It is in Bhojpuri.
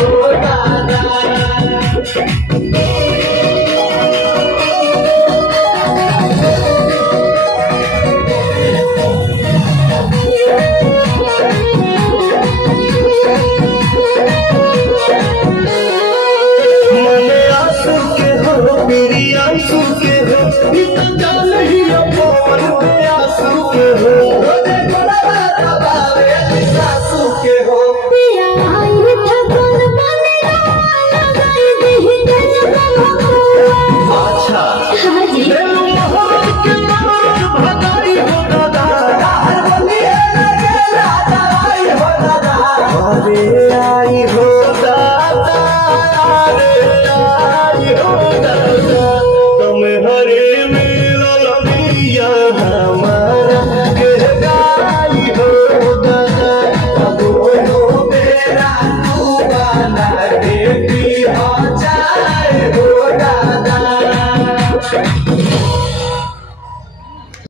हो दादा। मने आंसू के हो मेरी आंसू के हो इतना नहीं अपन में आंसू के हो सासू के हो अच्छा भगाई हो दादा। अरे आई हो दादा, अरे आई हो दादा, तुम हरे मिलो मिया हमारा के गाई हो दादा। अब वो मेरा तू बना के भी हो जाए हो दादा।